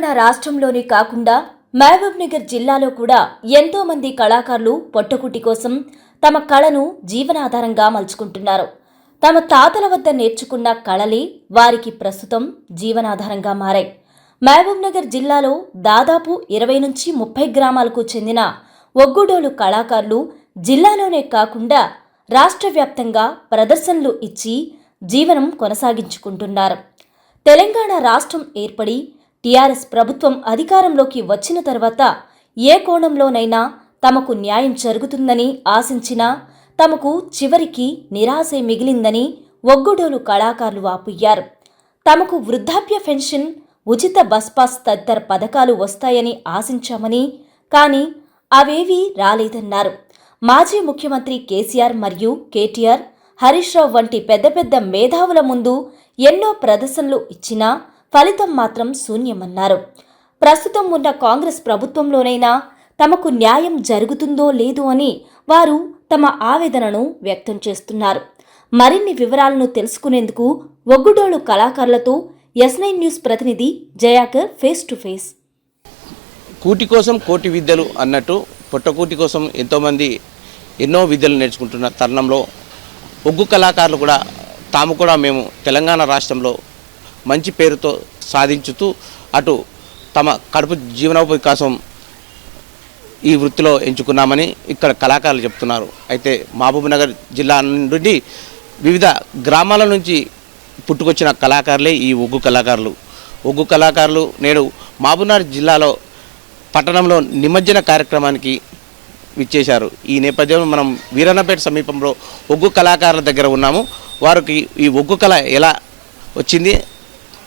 తెలంగాణ రాష్ట్రంలోనే కాకుండా మహబూబ్ నగర్ జిల్లాలో కూడా ఎంతో మంది కళాకారులు పొట్టకుటి కోసం తమ కళను జీవనాధారంగా మలుచుకుంటున్నారు. తమ తాతల వద్ద నేర్చుకున్న కళలే వారికి ప్రస్తుతం జీవనాధారంగా మారాయి. మహబూబ్ నగర్ జిల్లాలో దాదాపు ఇరవై నుంచి ముప్పై గ్రామాలకు చెందిన ఒగ్గుడోలు కళాకారులు జిల్లాలోనే కాకుండా రాష్ట్ర వ్యాప్తంగా ప్రదర్శనలు ఇచ్చి జీవనం కొనసాగించుకుంటున్నారు. తెలంగాణ రాష్ట్రం ఏర్పడి టీఆర్ఎస్ ప్రభుత్వం అధికారంలోకి వచ్చిన తర్వాత ఏ కోణంలోనైనా తమకు న్యాయం జరుగుతుందని ఆశించినా తమకు చివరికి నిరాశే మిగిలిందని ఒగ్గుడోలు కళాకారులు ఆపుయ్యారు. తమకు వృద్ధాప్య పెన్షన్ ఉచిత బస్ పాస్ తదితర పథకాలు వస్తాయని ఆశించామని కానీ అవేవీ రాలేదన్నారు. మాజీ ముఖ్యమంత్రి కేసీఆర్ మరియు కేటీఆర్ హరీష్ రావు వంటి పెద్ద పెద్ద మేధావుల ముందు ఎన్నో ప్రదర్శనలు ఇచ్చినా ఫలితం మాత్రం శూన్యమన్నారు. ప్రస్తుతం ఉన్న కాంగ్రెస్ ప్రభుత్వంలోనైనా తమకు న్యాయం జరుగుతుందో లేదో అని వారు తమ ఆవేదనను వ్యక్తం చేస్తున్నారు. మరిన్ని వివరాలను తెలుసుకునేందుకు ఒగ్గుడోలు కళాకారులతో ఎస్ నైన్ న్యూస్ ప్రతినిధి జయాకర్ ఫేస్ టు ఫేస్. కూటి కోసం కోటి విద్యలు అన్నట్టు పొట్టకూటి కోసం ఎంతోమంది ఎన్నో విద్యలు నేర్చుకుంటున్న తరుణంలో ఒగ్గు కళాకారులు కూడా తాము కూడా మేము తెలంగాణ రాష్ట్రంలో మంచి పేరుతో సాధించుతూ అటు తమ కడుపు జీవనోపాధి కోసం ఈ వృత్తిలో ఎంచుకున్నామని ఇక్కడ కళాకారులు చెప్తున్నారు. అయితే మహబూబ్నగర్ జిల్లా నుండి వివిధ గ్రామాల నుంచి పుట్టుకొచ్చిన కళాకారులే ఈ ఒగ్గు కళాకారులు. ఒగ్గు కళాకారులు నేడు మహబూబ్నగర్ జిల్లాలో పట్టణంలో నిమజ్జన కార్యక్రమానికి విచ్చేశారు. ఈ నేపథ్యంలో మనం వీరన్నపేట సమీపంలో ఒగ్గు కళాకారుల దగ్గర ఉన్నాము. వారికి ఈ ఒగ్గు కళ ఎలా వచ్చింది?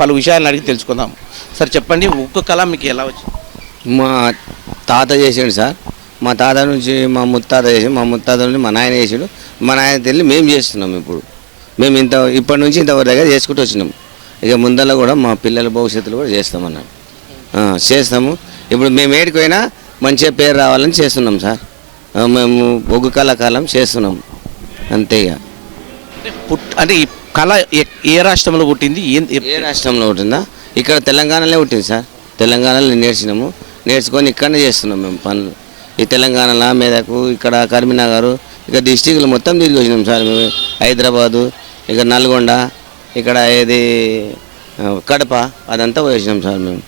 పలు విషయాలను అడిగి తెలుసుకుందాం. సార్ చెప్పండి ఒగ్గు కళ మీకు ఎలా వచ్చింది? మా తాత చేసాడు సార్. మా తాత నుంచి మా ముత్తాత చేసి మా ముత్తాత నుంచి మా నాయన చేసాడు. మా నాయన తెలిసి మేము చేస్తున్నాం ఇప్పుడు. మేము ఇంత ఇప్పటి నుంచి ఇంతవరకు దగ్గర చేసుకుంటూ వచ్చినాం. ఇక ముందర కూడా మా పిల్లల భవిష్యత్తులో కూడా చేస్తామన్నాడు చేస్తాము. ఇప్పుడు మేము ఏడికి పోయినా మంచిగా పేరు రావాలని చేస్తున్నాం సార్. మేము ఒగ్గు కళాకాలం చేస్తున్నాం. అంతే ఇక. పుట్ అంటే కళ ఏ- రాష్ట్రంలో పుట్టింది? ఏం- రాష్ట్రంలో ఉంటుందా ఇక్కడ తెలంగాణలో ఉంటుంది సార్. తెలంగాణలో నేర్చినాము. నేర్చుకొని ఇక్కడనే చేస్తున్నాం మేము పనులు. ఈ తెలంగాణలో మెదకు ఇక్కడ కరీంనగర్ ఇక డిస్టిక్లు మొత్తం తిరిగి వచ్చినాం సార్. మేము హైదరాబాదు ఇక నల్గొండ ఇక్కడ ఏది కడప అదంతా వచ్చినాం సార్ మేము.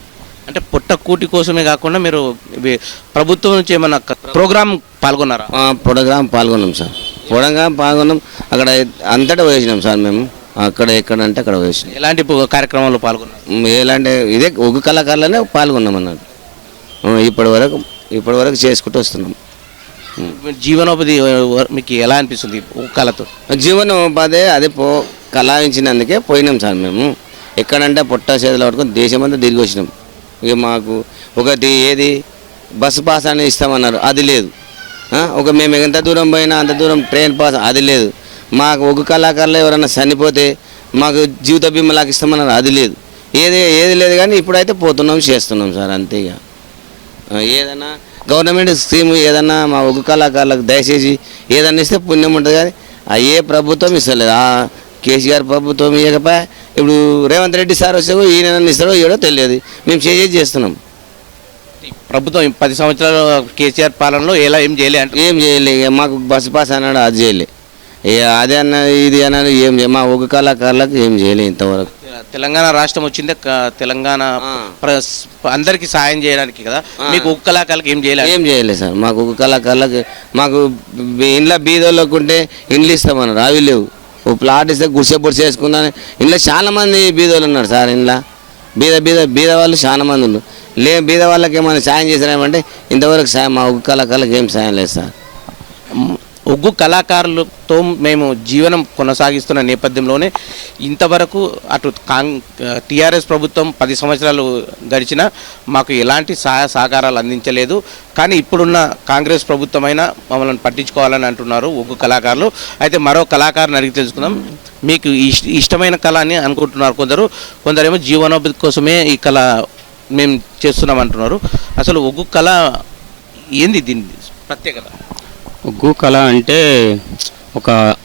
అంటే పుట్ట కూటి కోసమే కాకుండా మీరు ఇవి ప్రభుత్వం నుంచి ఏమైనా ప్రోగ్రామ్ పాల్గొన్నారా? ఆ, ప్రోగ్రాం పాల్గొన్నాం సార్. ప్రోగ్రాం పాల్గొన్నాం. అక్కడ అంతటా వేసినాం సార్ మేము. అక్కడ ఎక్కడ అంటే అక్కడ వేసినాం ఎలాంటి పో- కార్యక్రమాల్లో పాల్గొన్నారు? మ్, ఎలాంటి ఇదే ఒగ్గు కళాకారులనే పాల్గొన్నాం అన్నట్టు ఆ, ఇప్పటి వరకు ఇప్పటి వరకు చేసుకుంటూ వస్తున్నాం. జీవనోపాధి మీకు ఎలా అనిపిస్తుంది కళతో? జీవనోపాధి అదే పో కళాయించినందుకే పోయినాం సార్ మేము. ఎక్కడంటే పొట్ట చేతులు పట్టుకొని దేశమంతా తిరిగి వచ్చినాం. ఇక మాకు ఒకటి ఏది బస్సు పాస్ అని ఇస్తామన్నారు. అది లేదు. ఒక మేము ఎంత దూరం పోయినా అంత దూరం ట్రైన్ పాస్ అది లేదు. మాకు ఒక కళాకారులు ఎవరైనా చనిపోతే మాకు జీవిత బీమా లాగా ఇస్తామన్నారు అది లేదు. ఏది ఏది లేదు కానీ ఇప్పుడైతే పోతున్నాం చేస్తున్నాం సార్ అంతే ఇక. ఏదైనా గవర్నమెంట్ స్కీమ్ ఏదన్నా మా ఒగ్గు కళాకారులకు దయచేసి ఏదన్నా ఇస్తే పుణ్యం ఉంటుంది కానీ ఆ ఏ ప్రభుత్వం ఇస్తలేదు. ఆ కేసీఆర్ ప్రభుత్వం ఇవ్వకపోయా ఇప్పుడు రేవంత్ రెడ్డి సార్ వస్తే ఈయన ఇస్తాడో ఏడో తెలియదు. మేము చేసేది చేస్తున్నాం. ప్రభుత్వం పది సంవత్సరాల కేసీఆర్ పాలనలో ఎలా ఏం చేయలే అంటే ఏం చేయలే ఇక మాకు బస్సు పాస్ అన్నాడు అది చేయలే. ఇక అదే అన్న ఇది అన్నాడు ఏం చేయ మా ఒగ్గు కళాకారులకు ఏం చేయలే ఇంతవరకు. తెలంగాణ రాష్ట్రం వచ్చిందే క- తెలంగాణ. ప్ర- అందరికీ సాయం చేయడానికి కదా? మీకు ఒక్క కళాకారులకు ఏం చేయలేదు ఏం చేయలేదు సార్ మాకు ఒగ్గు కళాకారులకు మాకు ఇంట్లో బీదోళ్ళకు ఉంటే ఇండ్లు ఇస్తామన్నారు అవి లేవు. ఓ ప్లాట్ ఇస్తే గుడిసె పొడిసె వేసుకుందాని ఇంట్లో చాలా మంది బీదోళ్ళు ఉన్నారు సార్ ఇంట్లో బీద బీద బీద వాళ్ళు చాలా మంది ఉన్నారు. లే బీద వాళ్ళకి ఏమైనా సాయం చేసినామంటే ఇంతవరకు సాయం మా ఒగ్గు కళాకారులకు ఏం సాయం లేదు సార్. ఉగ్గు ఒగ్గు కళాకారులతో మేము జీవనం కొనసాగిస్తున్న నేపథ్యంలోనే ఇంతవరకు అటు కాంగ్ టీఆర్ఎస్ ప్రభుత్వం పది సంవత్సరాలు గడిచినా మాకు ఎలాంటి సహాయ సహకారాలు అందించలేదు. కానీ ఇప్పుడున్న కాంగ్రెస్ ప్రభుత్వమైనా మమ్మల్ని పట్టించుకోవాలని అంటున్నారు ఒగ్గు కళాకారులు. అయితే మరో కళాకారుని అడిగి తెలుసుకుందాం. మీకు ఇష్టమైన కళ అని అనుకుంటున్నారు కొందరు. కొందరేమో జీవనోపాధి కోసమే ఈ కళ మేము చేస్తున్నాం అంటున్నారు అసలు ఒగ్గు కళ ఏంది దీని ప్రత్యేకత? ఒగ్గు కళ అంటే ఒక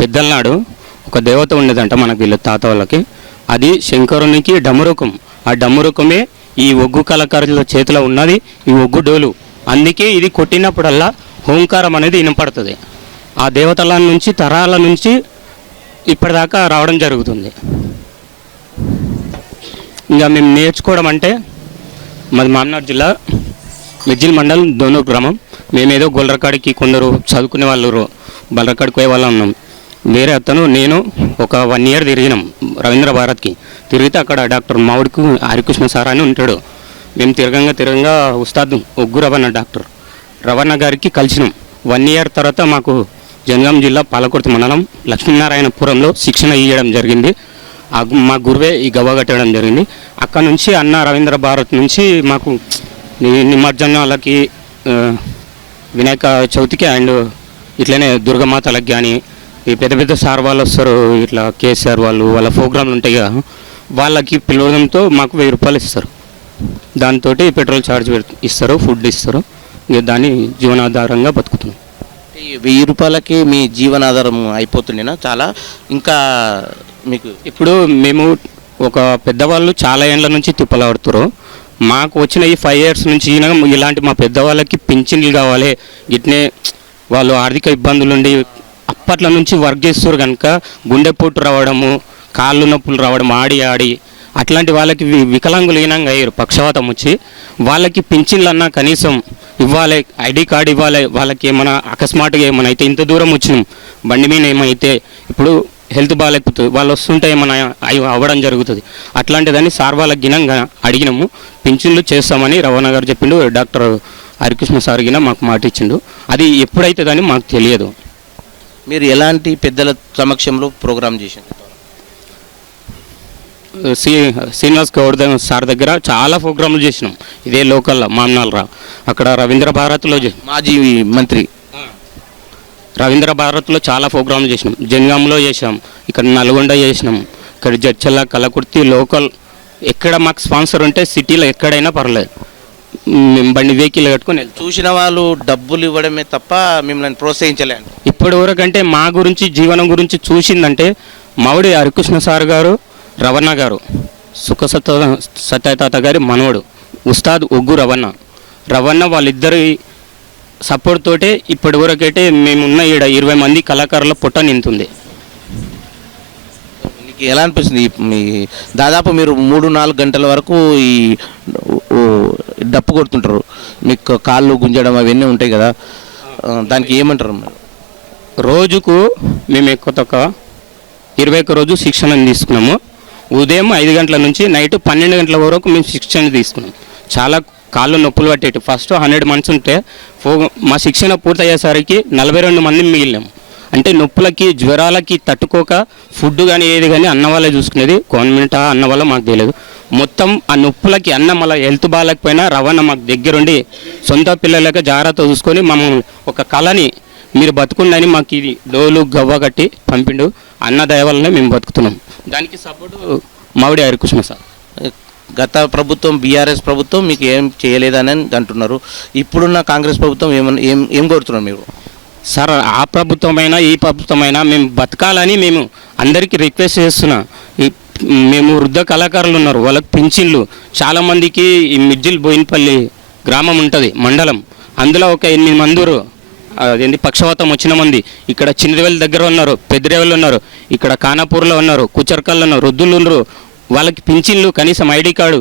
పెద్దల నాడు ఒక దేవత ఉండేదంట మనకి వీళ్ళ తాత వాళ్ళకి. అది శంకరునికి డమరుకం. ఆ డమరుకమే ఈ ఒగ్గు కళాకారుల చేతిలో ఉన్నది ఈ ఒగ్గు డోలు. అందుకే ఇది కొట్టినప్పుడల్లా ఓంకారం అనేది వినపడుతుంది. ఆ దేవతల నుంచి తరాల నుంచి ఇప్పటిదాకా రావడం జరుగుతుంది. ఇంకా మేము నేర్చుకోవడం అంటే మాది మామనాడు జిల్లా మిర్జిల్ మండలం దోనూరు గ్రామం. మేమేదో గొల్లరకాడికి కొందరు చదువుకునే వాళ్ళు రో- బల్లరకాడికి పోయే వాళ్ళం ఉన్నాం వేరే అతను నేను ఒక వన్ ఇయర్ తిరిగినాం రవీంద్ర భారత్కి. తిరిగితే అక్కడ డాక్టర్ మావుడికి హరికృష్ణ సార్ అని ఉంటాడు. మేము తిరగంగా తిరగంగా ఉస్తాద్ ఒగ్గు రవణ డాక్టర్. రవణ గారికి కలిసినాం. వన్ ఇయర్ తర్వాత మాకు జనగాం జిల్లా పాలకుర్తి మండలం లక్ష్మీనారాయణపురంలో శిక్షణ ఇవ్వడం జరిగింది. మా గురువే ఈ గవ్వ కట్టడం జరిగింది. అక్కడ నుంచి అన్న రవీంద్ర భారత్ నుంచి మాకు నిమజ్జనాలకి వినాయక చవితికి అండ్ ఇట్లనే దుర్గమాతలకు కానీ ఈ పెద్ద పెద్ద సార్ వాళ్ళు వస్తారు ఇట్లా కేసీఆర్ వాళ్ళు వాళ్ళ ప్రోగ్రాంలు ఉంటాయి కదా వాళ్ళకి పిలవడంతో మాకు వెయ్యి రూపాయలు ఇస్తారు. దాంతో పెట్రోల్ ఛార్జ్ ఇస్తారు ఫుడ్ ఇస్తారు. ఇక దాన్ని జీవనాధారంగా బతుకుతున్నాం. వెయ్యి రూపాయలకి మీ జీవనాధారం అయిపోతుండేనా? చాలా ఇంకా మీకు ఇప్పుడు మేము ఒక పెద్దవాళ్ళు చాలా ఏండ్ల నుంచి తిప్పలాడుతురు మాకు వచ్చిన ఈ ఫైవ్ ఇయర్స్ నుంచి ఇలాంటి మా పెద్దవాళ్ళకి పింఛన్లు కావాలి. ఇట్నే వాళ్ళు ఆర్థిక ఇబ్బందులు ఉండి అప్పట్లో నుంచి వర్క్ చేస్తారు కనుక గుండెపోటు రావడము కాళ్ళు నొప్పులు రావడం ఆడి ఆడి అట్లాంటి వాళ్ళకి వికలాంగులు ఈనంగా అయ్యారు పక్షవాతం వచ్చి. వాళ్ళకి పింఛన్లు అన్నా కనీసం ఇవ్వాలి ఐడి కార్డు ఇవ్వాలి. వాళ్ళకి ఏమైనా అకస్మాత్తుగా ఏమైనా అయితే ఇంత దూరం వచ్చినాం. బండి మీద ఏమైతే ఇప్పుడు హెల్త్ బాగాలేకపోతుంది. వాళ్ళు వస్తుంటే ఏమైనా అయి అవ్వడం జరుగుతుంది. అట్లాంటిదని సార్ వాళ్ళకి గినంగా అడిగినాము. పింఛన్లు చేస్తామని రవాణా గారు చెప్పిండు. డాక్టర్ హరికృష్ణ సార్ గిన మాకు మాట ఇచ్చిండు. అది ఎప్పుడైతుందని మాకు తెలియదు. మీరు ఎలాంటి పెద్దల సమక్షంలో ప్రోగ్రామ్ చేసిండ్రు? శ్రీ శ్రీనివాస్ గౌడ్ సార్ దగ్గర చాలా ప్రోగ్రాంలు చేసినాం. ఇదే లోకల్లో మామ్నాలరా అక్కడ రవీంద్ర భారత్లో మాజీ మంత్రి రవీంద్ర భారత్లో చాలా ప్రోగ్రాంలు చేసినాం. జనగాంలో చేసాం ఇక్కడ నల్గొండ చేసినాం. ఇక్కడ జడ్చల్ల కలకుర్తి లోకల్. ఎక్కడ మాకు స్పాన్సర్ ఉంటే సిటీలో ఎక్కడైనా పర్లేదు. మేము బండి వెహికల్ కట్టుకొని చూసిన వాళ్ళు డబ్బులు ఇవ్వడమే తప్ప మిమ్మల్ని ప్రోత్సహించలే. అంట. ఇప్పటి వరకు అంటే మా గురించి జీవనం గురించి చూసిందంటే మౌడి హరికృష్ణ సార్ గారు రవణ గారు సుఖ సత్య సత్యతాత గారి మనవడు ఉస్తాద్ ఒగ్గు రవణ. రవణ వాళ్ళిద్దరి సపోర్ట్ తోటే ఇప్పటి వరకు అయితే మేమున్న ఈడ ఇరవై మంది కళాకారుల పుట్ట నింతుంది మీకు ఎలా అనిపిస్తుంది? మీ దాదాపు మీరు మూడు నాలుగు గంటల వరకు ఈ డప్పు కొడుతుంటారు. మీకు కాళ్ళు గుంజడం అవన్నీ ఉంటాయి కదా. దానికి ఏమంటారు? మీరు రోజుకు మేము ఎక్కువ తక్కువ ఇరవై ఒక్క రోజు శిక్షణ తీసుకున్నాము. ఉదయం ఐదు గంటల నుంచి నైట్ పన్నెండు గంటల వరకు మేము శిక్షణ తీసుకున్నాం. చాలా కాళ్ళు నొప్పులు పట్టేటి. ఫస్ట్ హండ్రెడ్ మంత్స్ ఉంటే ఫో మా శిక్షణ పూర్తయ్యేసరికి నలభై రెండు మంది మిగిలినాం. అంటే నొప్పులకి జ్వరాలకి తట్టుకోక ఫుడ్ కానీ ఏది కానీ అన్న వాళ్ళే చూసుకునేది. గవర్నమెంట్ అన్న వల్ల మాకు తెలియదు. మొత్తం ఆ నొప్పులకి అన్న మళ్ళీ హెల్త్ బాగాలేకపోయినా రవాణా మాకు దగ్గరుండి సొంత పిల్లలకి జాగ్రత్త చూసుకొని మమ్మల్ని ఒక కళని మీరు బతుకుండని మాకు ఇది డోలు గవ్వ కట్టి పంపిండు. అన్న దయ వల్లనే మేము బతుకుతున్నాం. దానికి సపోర్టు మావిడి హరికృష్ణ సార్. గత ప్రభుత్వం బీఆర్ఎస్ ప్రభుత్వం మీకు ఏం చేయలేదని అంటున్నారు. ఇప్పుడున్న కాంగ్రెస్ ప్రభుత్వం ఏమన్నా ఏం ఏం కోరుతున్నారు మీరు? సార్ ఆ ప్రభుత్వమైనా ఈ ప్రభుత్వమైనా మేము బతకాలని మేము అందరికీ రిక్వెస్ట్ చేస్తున్నా. ఈ మేము వృద్ధ కళాకారులు ఉన్నారు వాళ్ళకి పింఛన్లు. చాలామందికి ఈ మిడ్జిల్ బోయినపల్లి గ్రామం ఉంటుంది మండలం. అందులో ఒక ఎనిమిది మందురు అదేంటి పక్షవాతం వచ్చిన మంది ఇక్కడ చిన్నరేవెల్ దగ్గర ఉన్నారు పెద్దరేవెల్ ఉన్నారు ఇక్కడ ఖానాపూర్లో ఉన్నారు కుచర్కల్లో ఉన్నారు వృద్ధులు ఉన్నారు. వాళ్ళకి పింఛన్లు కనీసం ఐడి కార్డు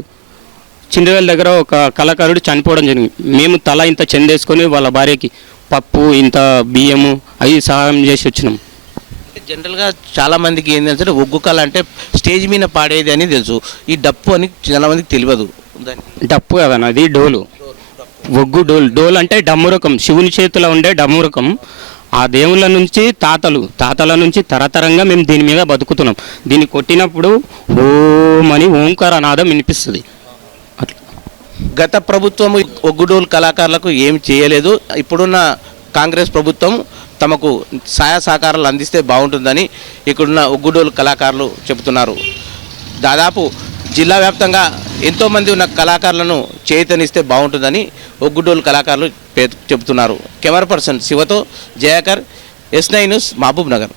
చిండవేల దగ్గర ఒక కళాకారుడు చనిపోవడం జరిగింది. మేము తల ఇంత చెందేసుకొని వాళ్ళ భార్యకి పప్పు ఇంత బియ్యము అవి సహాయం చేసి వచ్చినాం. జనరల్గా చాలా మందికి ఏం తెలుసు ఒగ్గు కళ అంటే స్టేజ్ మీద పాడేది అని తెలుసు. ఈ డప్పు అని చాలా మందికి తెలియదు. డప్పు కదన్న అది డోలు. ఒగ్గు డోలు. డోలు అంటే డమ్మురకం శివుని చేతిలో ఉండే డమ్మురకం ఆ దేవుళ్ళ నుంచి తాతలు తాతల నుంచి తరతరంగా మేము దీని మీద బతుకుతున్నాం. దీన్ని కొట్టినప్పుడు ఓం అని ఓంకార నాదం వినిపిస్తుంది. అట్లా. గత ప్రభుత్వం ఒగ్గుడోలు కళాకారులకు ఏం చేయలేదు. ఇప్పుడున్న కాంగ్రెస్ ప్రభుత్వం తమకు సహాయ సహకారాలు అందిస్తే బాగుంటుందని ఇక్కడున్న ఒగ్గుడోలు కళాకారులు చెబుతున్నారు. దాదాపు జిల్లా వ్యాప్తంగా ఎంతోమంది ఉన్న కళాకారులను చేతనిస్తే బాగుంటుందని ఒగ్గుడోలు కళాకారులు చెబుతున్నారు camera person శివతో Jayakar S nine news Mahbubnagar.